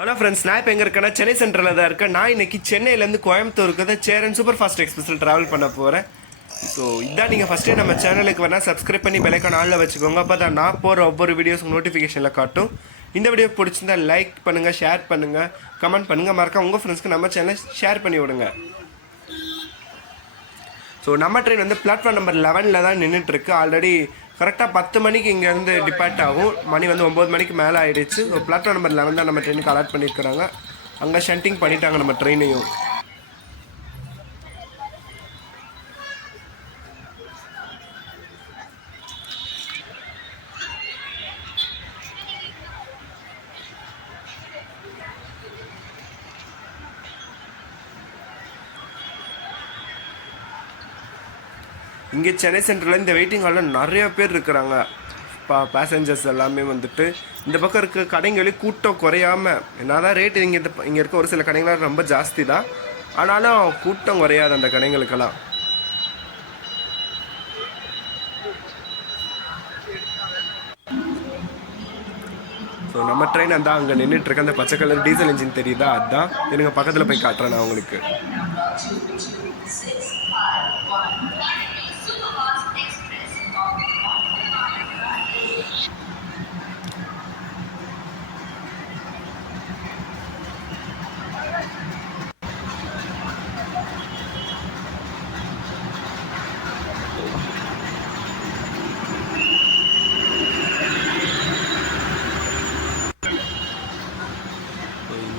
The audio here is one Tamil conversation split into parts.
ஹலோ ஃப்ரெண்ட்ஸ், நான் இப்போ எங்கே இருக்கேன்னா சென்னை சென்ட்ரலில் தான் இருக்கேன். நான் இன்னைக்கு சென்னையிலேருந்து கோயம்புத்தூருக்கு தான் சேரன் சூப்பர்ஃபாஸ்ட் எக்ஸ்பிரஸில் ட்ராவல் பண்ண போகிறேன். ஸோ இதான் நீங்கள் ஃபஸ்ட்டே நம்ம சேனலுக்கு வேணால் சப்ஸ்கிரைப் பண்ணி பெலைக்கான ஆளில் வச்சுக்கோங்க. அப்போ தான் நான் போகிற ஒவ்வொரு வீடியோஸும் நோட்டிஃபிகேஷனில் காட்டும். இந்த வீடியோ பிடிச்சிருந்தா லைக் பண்ணுங்கள், ஷேர் பண்ணுங்கள், கமெண்ட் பண்ணுங்கள், மறக்காம உங்கள் ஃப்ரெண்ட்ஸ்க்கு நம்ம சேனலை ஷேர் பண்ணி விடுங்க. ஸோ நம்ம ட்ரெயின் வந்து பிளாட்ஃபார்ம் நம்பர் 11 தான் நின்றுட்டுருக்கு. ஆல்ரெடி கரெக்டாக 10 மணிக்கு இங்கேருந்து டிபார்ட் ஆகும். மணி வந்து 9 மணிக்கு மேலே ஆகிடுச்சு. ஸோ பிளாட்ஃபார்ம் நம்பர் 11 தான் நம்ம ட்ரெயினுக்கு அலாட் பண்ணியிருக்கிறாங்க. அங்கே ஷண்டிங் பண்ணிட்டாங்க நம்ம ட்ரெயினையும். இங்கே சென்னை சென்ட்ரலில் இந்த வெயிட்டிங் ஹாலில் நிறைய பேர் இருக்கிறாங்க. பேசஞ்சர்ஸ் எல்லாமே வந்துட்டு இந்த பக்கம் இருக்க கடைங்களே கூட்டம் குறையாமல், என்னதான் ரேட்டு இங்கே இருக்க ஒரு சில கடைங்களாம் ரொம்ப ஜாஸ்தி தான், ஆனாலும் கூட்டம் குறையாது அந்த கடைங்களுக்கெல்லாம். ஸோ நம்ம ட்ரெயின் அந்த அங்கே நின்றுட்டுருக்க அந்த பச்சை கலர் டீசல் இன்ஜின் தெரியுதா, அதுதான். எனக்கு பக்கத்தில் போய் காட்டுறேன் நான் உங்களுக்கு.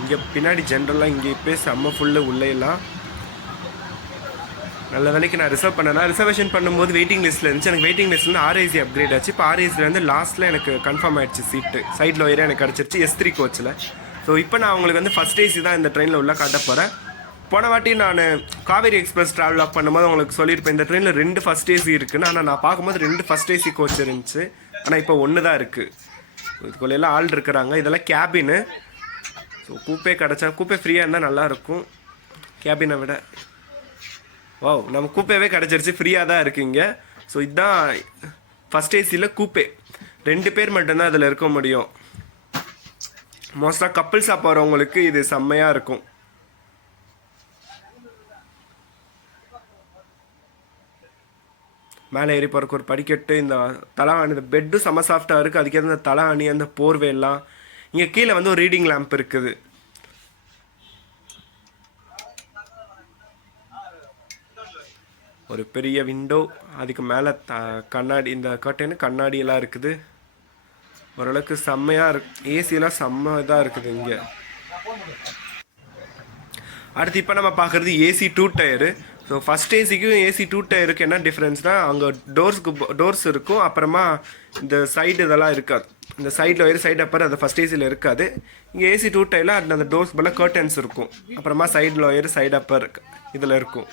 இங்கே பின்னாடி ஜென்ரலாக இங்கே இப்போ செம்ம ஃபுல்லு உள்ளேலாம். நல்ல வேலைக்கு நான் ரிசர்வ் பண்ணேன்னா, ரிசர்வேஷன் பண்ணும்போது வெயிட்டிங் லிஸ்ட்டில் இருந்துச்சு. எனக்கு வெயிட்டிங் லிஸ்ட்லேருந்து ஆர்ஐசி அப்கிரேட் ஆச்சு. இப்போ ஆர்ஐசிலேருந்து லாஸ்ட்டில் எனக்கு கன்ஃபார்ம் ஆகிடுச்சு சீட்டு. சைடில் ஒயரே எனக்கு கிடச்சிருச்சு S3 கோச்சில். ஸோ இப்போ நான் உங்களுக்கு வந்து ஃபஸ்ட் ஏசி தான் இந்த ட்ரெயினில் உள்ள காட்ட போகிறேன். போன வாட்டி நான் காவேரி எக்ஸ்பிரஸ் ட்ராவல் ஆஃப் பண்ணும்போது உங்களுக்கு சொல்லியிருப்பேன் இந்த ட்ரெயினில் 2 ஃபஸ்ட் ஏசி இருக்குன்னு. ஆனால் நான் பார்க்கும்போது 2 ஃபஸ்ட் ஏசி கோச் இருந்துச்சு, ஆனால் இப்போ 1 தான் இருக்குது. இதுக்குள்ளெல்லாம் ஆள் இருக்கிறாங்க. இதெல்லாம் கேபின்னு. ஸோ கூப்பே கிடச்சா, கூப்பே ஃப்ரீயாக இருந்தால் நல்லாயிருக்கும் கேபினை விட. வா, நம்ம கூப்பேவே கிடச்சிருச்சு, ஃப்ரீயாக தான் இருக்குங்க. ஸோ இதுதான் ஃபஸ்ட் ஏசியில் கூப்பே. 2 பேர் மட்டும்தான் அதில் இருக்க முடியும். மோஸ்ட்டாக கப்பிள்ஸாக போகிறவங்களுக்கு இது செம்மையாக இருக்கும். மேலே ஏறி போகிறக்கு ஒரு படிக்கட்டு, இந்த தலகாணி, இந்த பெட்டு செம்ம சாஃப்டாக இருக்குது. அதுக்கேற்ற இந்த தலகாணி, அந்த போர்வையெல்லாம். இங்கே கீழே வந்து ஒரு ரீடிங் லேம்ப் இருக்குது. ஒரு பெரிய விண்டோ, அதுக்கு மேலே கண்ணாடி, இந்த கர்டைனு கண்ணாடியெல்லாம் இருக்குது. ஓரளவுக்கு செம்மையாக இருக்கு. ஏசியெல்லாம் செம்ம இதாக இருக்குது இங்கே. அடுத்து இப்போ நம்ம பார்க்குறது ஏசி 2 டயரு. ஸோ ஃபஸ்ட் ஏசிக்கும் ஏசி 2 டயருக்கு என்ன டிஃப்ரென்ஸ்னால், அங்கே டோர்ஸ் இருக்கும், அப்புறமா இந்த சைடு இதெல்லாம் இருக்காது. இந்த சைடில் ஒயர் சைடு அப்புறம் அது ஃபஸ்ட் ஏசியில் இருக்காது. இங்கே ஏசி 2 டயரில் அந்த டோர்ஸ் போல் கர்டன்ஸ் இருக்கும், அப்புறமா சைடில் ஒயர் சைடு அப்பர் இதில் இருக்கும்.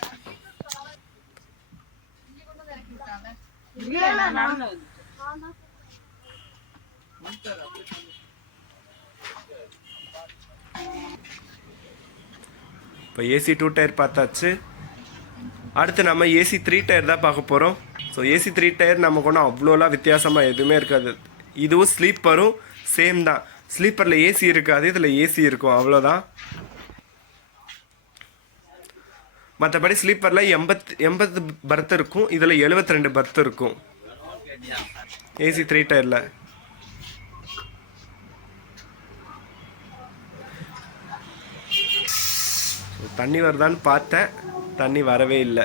இப்போ ஏசி 2 டயர் பார்த்தாச்சு. அடுத்து நம்ம ஏசி 3 டயர் தான் பார்க்க போகிறோம். ஸோ ஏசி 3 டயர் நமக்கு ஒன்றும் அவ்வளோலாம் வித்தியாசமாக எதுவுமே இருக்காது. இதுவும் ஸ்லீப்பரும் சேம் தான். ஸ்லீப்பரில் ஏசி இருக்காது, இதில் ஏசி இருக்கும், அவ்வளோதான். மற்றபடி ஸ்லீப்பரில் 80 பர்த் இருக்கும், இதில் 72 பர்த் இருக்கும் ஏசி 3 டயரில். தண்ணி வருதான்னு பார்த்தேன், தண்ணி வரவே இல்லை.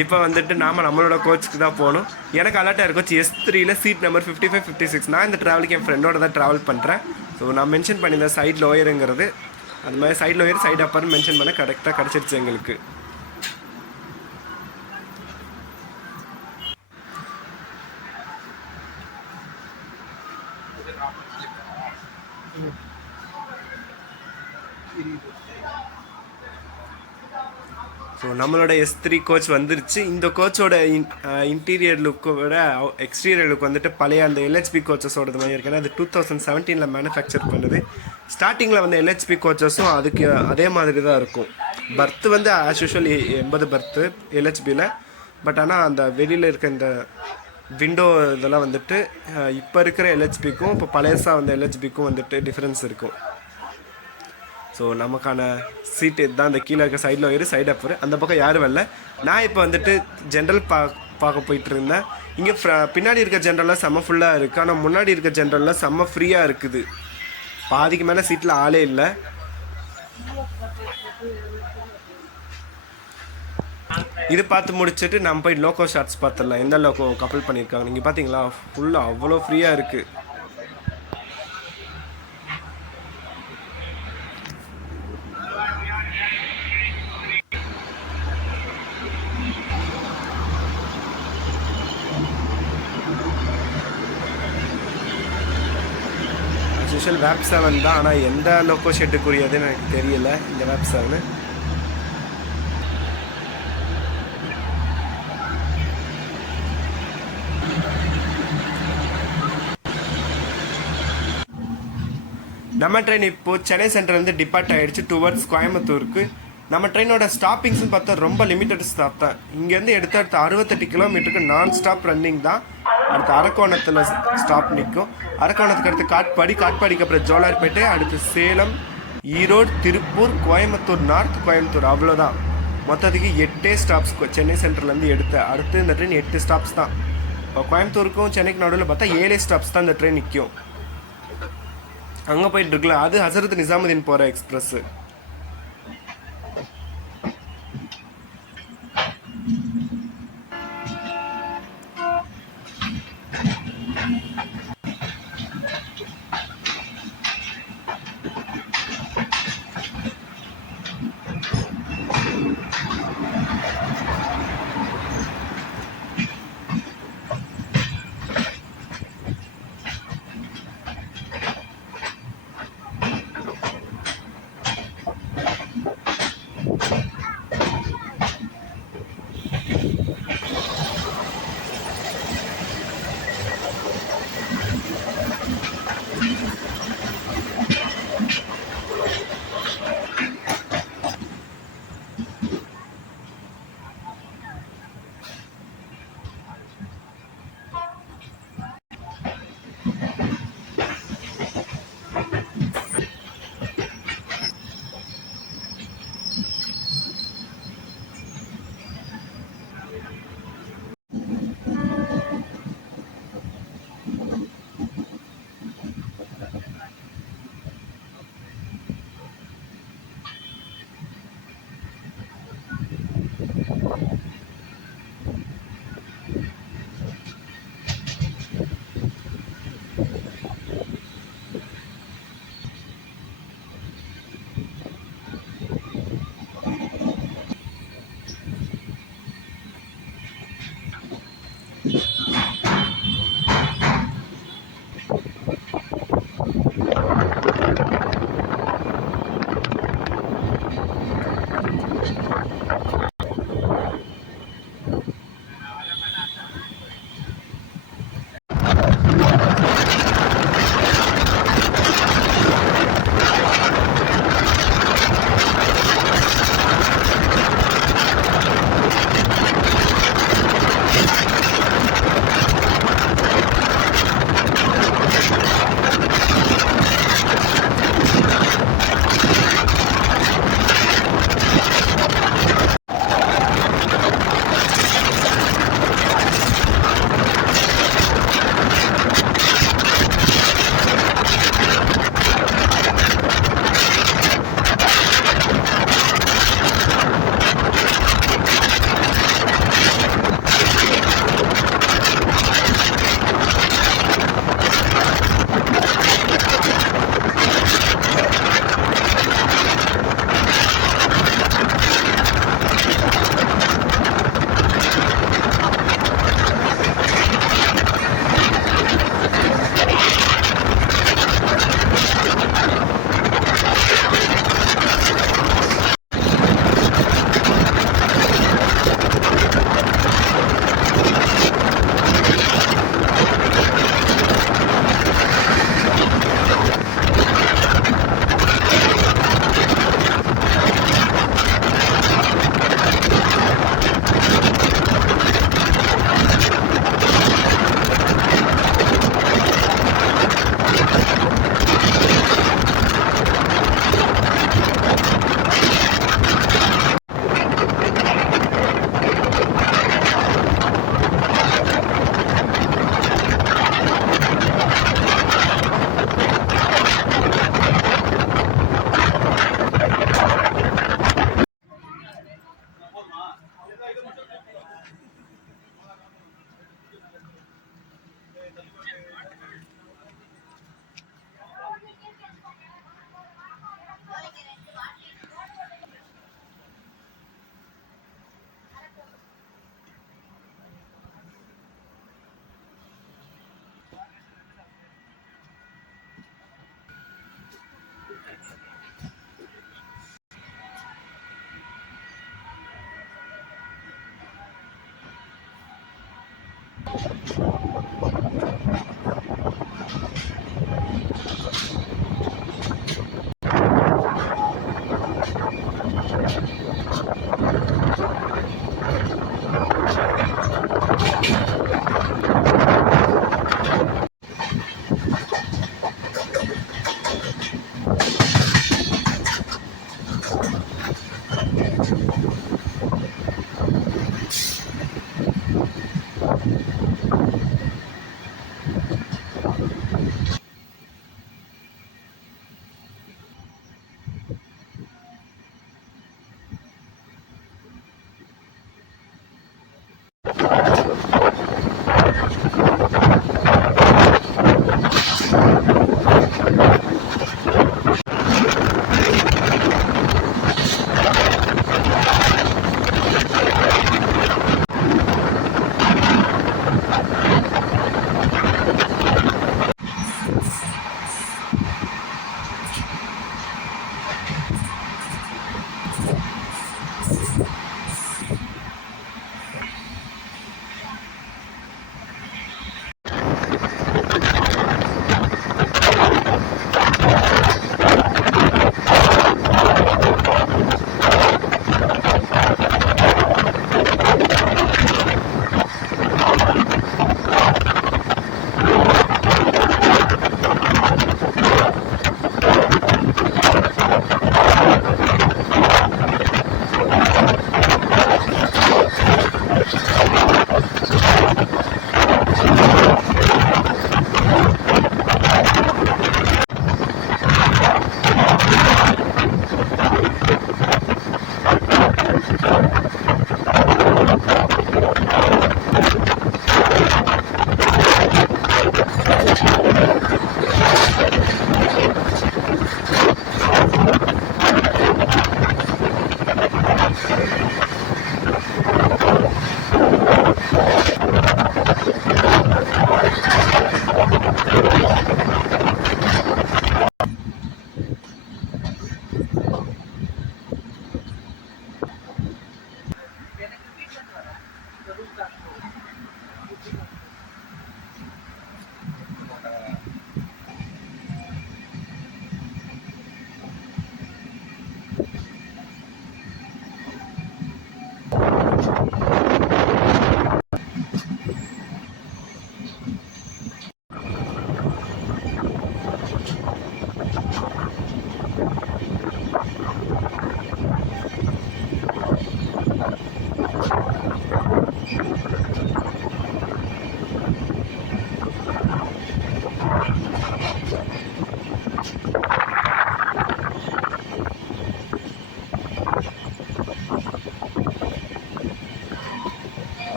இப்போ வந்துட்டு நாம் நம்மளோட கோச்சுக்கு தான் போகணும். எனக்கு அலர்ட்டாக இருக்கும் கோச் S3ல சீட் நம்பர் 55, 56. நான் இந்த ட்ராவலுக்கு என் ஃப்ரெண்டோட தான் ட்ராவல் பண்ணுறேன். ஸோ நான் மென்ஷன் பண்ணியிருந்தேன் சைட் லோயருங்கிறது. அது மாதிரி சைட் லோயர் சைட் அப்பர்னு மென்ஷன் பண்ண கரெக்டாக கிடச்சிருச்சு எங்களுக்கு. ஸோ நம்மளோட S3 கோச் வந்துருச்சு. இந்த கோச்சோட இன்டீரியர் லுக்கை விட எக்ஸ்டீரியர் லுக் வந்துட்டு பழைய அந்த LHP கோச்சஸோடது மாதிரி இருக்குன்னா, அது 2017 மேனுஃபேக்சர் பண்ணுது. ஸ்டார்டிங்கில் வந்து LHP கோச்சஸும் அதுக்கு அதே மாதிரி தான் இருக்கும். பர்த்து வந்து ஆஸ் யூஷுவல் 80 பர்த்து LHPயில். பட் ஆனால் அந்த வெளியில் இருக்க இந்த விண்டோ இதெல்லாம் வந்துட்டு இப்போ இருக்கிற எல்ஹெச்பிக்கும் இப்போ பழையசாக வந்த எல்ஹெச்பிக்கும் வந்துட்டு டிஃப்ரென்ஸ் இருக்கும். ஸோ நமக்கான சீட்டு இதுதான். அந்த கீழே இருக்க சைடில் ஒரு சைடு அப்பர், அந்த பக்கம் யாரும் வரல. நான் இப்போ வந்துட்டு ஜென்ரல் பார்க்க போயிட்டு இருந்தேன். இங்கே பின்னாடி இருக்க ஜென்ரலில் செம்ம ஃபுல்லாக இருக்குது, ஆனால் முன்னாடி இருக்க ஜென்ரலில் செம்ம ஃப்ரீயாக இருக்குது. பாதிக்கு மேலே சீட்டில் ஆளே இல்லை. இது பார்த்து முடிச்சுட்டு நம்ம போய் லோக்கோ ஷார்ட்ஸ் பார்த்துடலாம். எந்த லோக்கோ கப்பல் பண்ணியிருக்காங்க நீங்கள் பார்த்தீங்களா? ஃபுல்லாக அவ்வளோ ஃப்ரீயாக இருக்குது. யூஷுவல் வேப் 7 தான், ஆனால் எந்த லோக்கோ ஷெட்டுக்குரியதுன்னு எனக்கு தெரியல இந்த வேப் 7. நம்ம ட்ரெயின் இப்போது சென்னை சென்ட்ரலேருந்து டிபார்ட் ஆகிடுச்சு டுவர்ட்ஸ் கோயம்புத்தூருக்கு. நம்ம ட்ரெயினோட ஸ்டாப்பிங்ஸ்னு பார்த்தா ரொம்ப லிமிட்டட் ஸ்டாப் தான். இங்கேருந்து அடுத்த 68 கிலோமீட்டருக்கு நான் ஸ்டாப் ரன்னிங் தான். அடுத்து அரக்கோணத்தில் ஸ்டாப் நிற்கும். அரக்கோணத்துக்கு அடுத்து காட்பாடிக்கு அப்புறம் ஜோலார்பேட்டை, அடுத்து சேலம், ஈரோடு, திருப்பூர், கோயம்புத்தூர் நார்த், கோயம்புத்தூர். அவ்வளோதான். மொத்தத்துக்கு 8 ஸ்டாப்ஸ் சென்னை சென்ட்ரலேருந்து அடுத்து இந்த ட்ரெயின் 8 ஸ்டாப்ஸ் தான். இப்போ கோயம்புத்தூருக்கும் சென்னைக்கு நடுவில் பார்த்தா 7 ஸ்டாப்ஸ் தான் இந்த ட்ரெயின் நிற்கும். அங்கே போயிட்டு இருக்குல்ல, அது ஹசரத் நிசாமுதீன் போகிற எக்ஸ்பிரஸ்ஸு.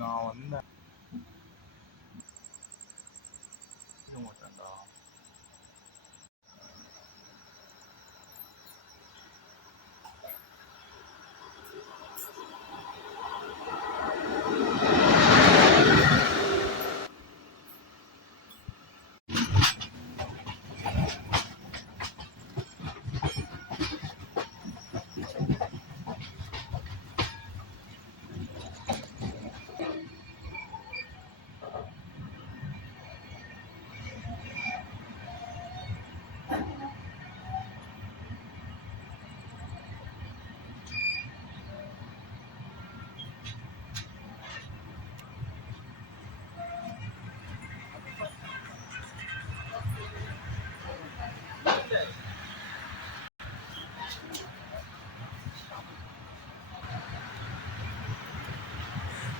நான் வந்தேன் மாட்டேன்டா.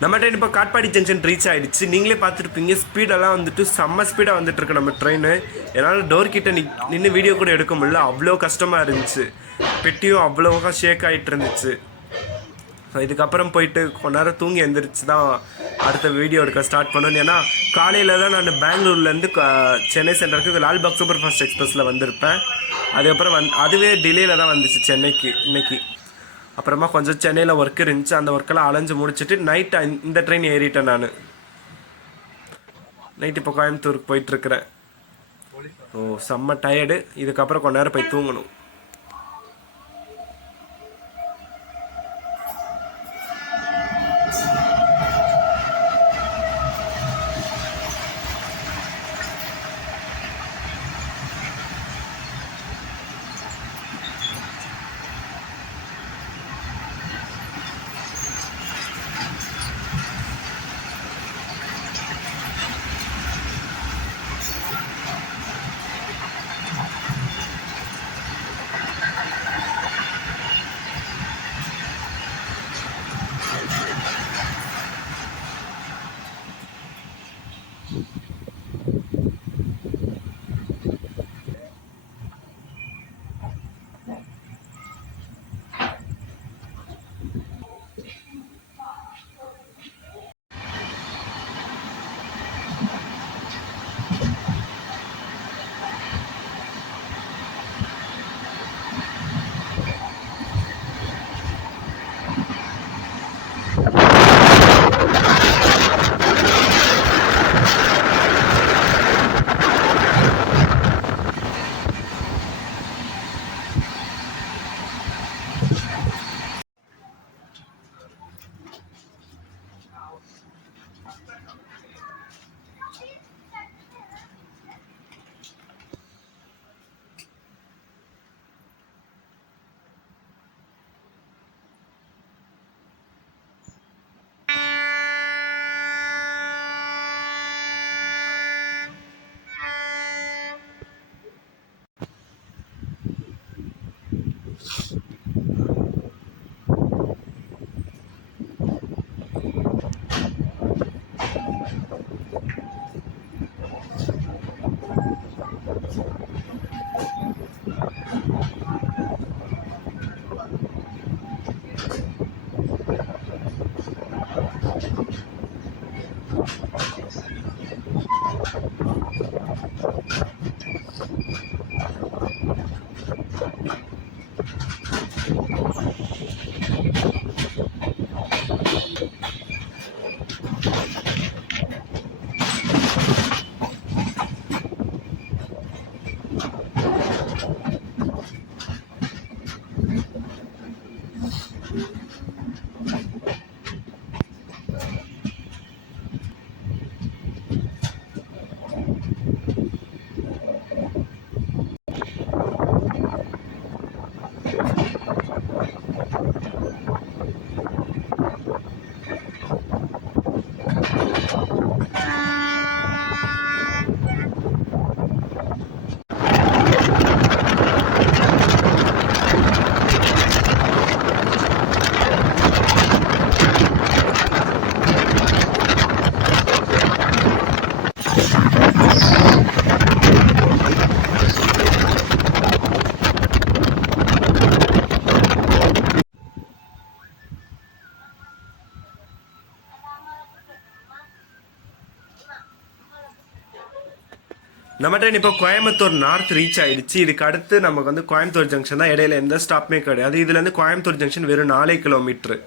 நம்ம ட்ரெயின் இப்போ காட்பாடி ஜங்ஷன் ரீச் ஆகிடுச்சு. நீங்களே பார்த்துருப்பீங்க, ஸ்பீடெல்லாம் வந்துட்டு செம்ம ஸ்பீடாக வந்துட்டுருக்கு நம்ம ட்ரெயின். என்னால் டோர் கிட்ட நின்று வீடியோ கூட எடுக்க முடியல, அவ்வளோ கஷ்டமாக இருந்துச்சு. பெட்டியும் அவ்வளோவா ஷேக் ஆகிட்டு இருந்துச்சு. ஸோ இதுக்கப்புறம் போயிட்டு கொஞ்ச நேரம் தூங்கி எழுந்திரிச்சு தான் அடுத்த வீடியோ எடுக்க ஸ்டார்ட் பண்ணணும். ஏன்னா காலையில் தான் நான் பெங்களூர்லேருந்து சென்னை சென்டருக்கு லால்பாக் சூப்பர் ஃபாஸ்ட் எக்ஸ்பிரஸில் வந்திருப்பேன். அதுக்கப்புறம் அதுவே டிலேயில் தான் வந்துச்சு சென்னைக்கு இன்னைக்கு. அப்புறமா கொஞ்சம் சென்னையில் ஒர்க் இருந்துச்சு, அந்த ஒர்க்கெல்லாம் அலைஞ்சு முடிச்சுட்டு நைட்டு இந்த ட்ரெயின் ஏறிட்டேன். நான் நைட்டு இப்போ கோயம்புத்தூருக்கு போயிட்டுருக்கிறேன். ஓ செம்ம டயர்டு. இதுக்கப்புறம் கொஞ்ச நேரம் போய் தூங்கணும். நம்ம ட்ரெயின் இப்போ கோயம்புத்தூர் நார்த் ரீச் ஆயிடுச்சு. இதுக்கு அடுத்து நமக்கு வந்து கோயம்புத்தூர் ஜங்ஷன் தான். இடையில எந்த ஸ்டாப்புமே கிடையாது. இதுலேருந்து கோயம்புத்தூர் ஜங்ஷன் வெறும் 4 கிலோமீட்டர்.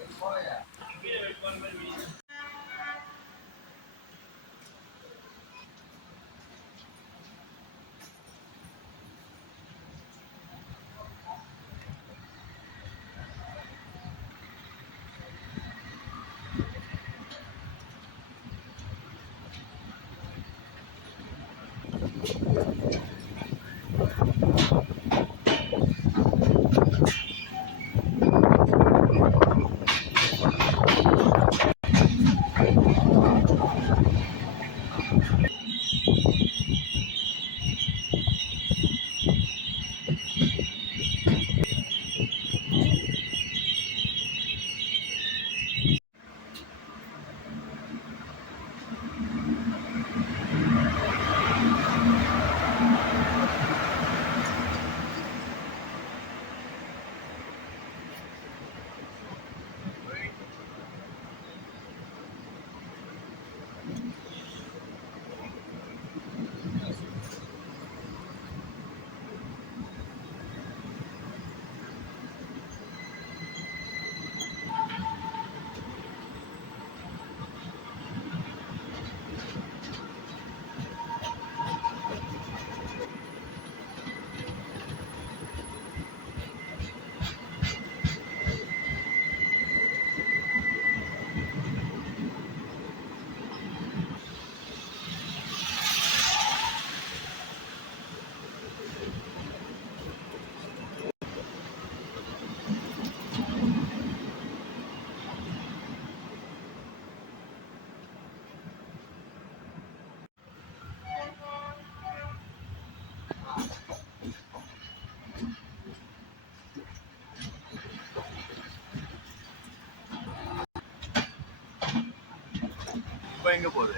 இப்போ எங்கே போகுது?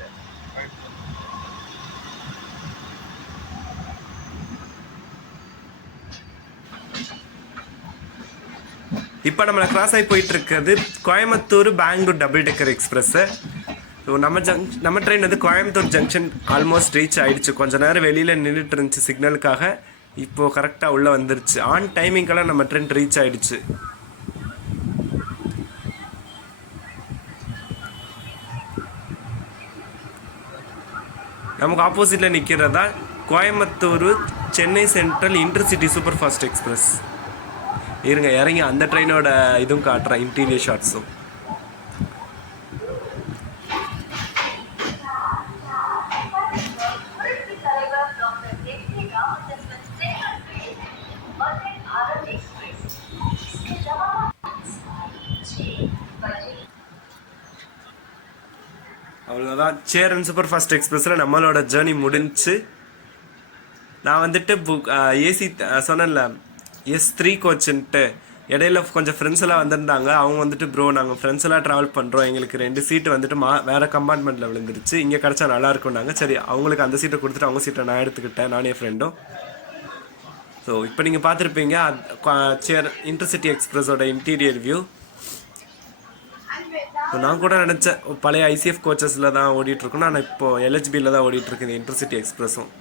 இப்போ நம்மளை கிராஸ் ஆகி போயிட்டு இருக்கிறது Coimbatore Bangalore double decker express. So நம்ம ட்ரெயின் வந்து கோயம்புத்தூர் ஜங்ஷன் ஆல்மோஸ்ட் ரீச் ஆயிடுச்சு. கொஞ்ச நேரம் வெளியில் நின்றுட்டு இருந்துச்சு சிக்னலுக்காக. இப்போது கரெக்டாக உள்ளே வந்துருச்சு. ஆன் டைமிங்கெல்லாம் நம்ம ட்ரெயின் ரீச் ஆயிடுச்சு. நமக்கு ஆப்போசிட்டில் நிற்கிறதா Coimbatore Chennai central intercity super fast express. இருங்க இறங்கி அந்த ட்ரெயினோட இதுவும் காட்டுறேன், இன்டீரியர் ஷாட்ஸும். அவ்வளோதான், சேரன் சூப்பர் ஃபாஸ்ட் எக்ஸ்பிரஸில் நம்மளோட ஜேர்னி முடிஞ்சு. நான் வந்துட்டு ஏசி சொன்னேன்ல S3 கோச்சுன்ட்டு. இடையில கொஞ்சம் ஃப்ரெண்ட்ஸ் எல்லாம் வந்திருந்தாங்க. அவங்க வந்துட்டு ப்ரோ நாங்கள் ஃப்ரெண்ட்ஸ் எல்லாம் ட்ராவல் பண்ணுறோம், எங்களுக்கு 2 சீட்டு வந்துட்டு வேறு கம்பார்ட்மெண்ட்டில் விழுந்துருச்சு, இங்கே கிடச்சா நல்லாயிருக்கும்னாங்க. சரி அவங்களுக்கு அந்த சீட்டை கொடுத்துட்டு அவங்க சீட்டை நான் எடுத்துக்கிட்டேன், நானே என் ஃப்ரெண்டும். ஸோ இப்போ நீங்கள் பார்த்துருப்பீங்க இன்டர்சிட்டி எக்ஸ்பிரஸோட இன்டீரியர் வியூ. ஸோ நான் கூட நினச்சேன் பழைய ICF கோச்சஸில் தான் ஓடிட்டுருக்கோம். நான் இப்போது LHBயில் தான் ஓடிட்டுருக்கு இந்த இன்டர்சிட்டி எக்ஸ்பிரஸும்.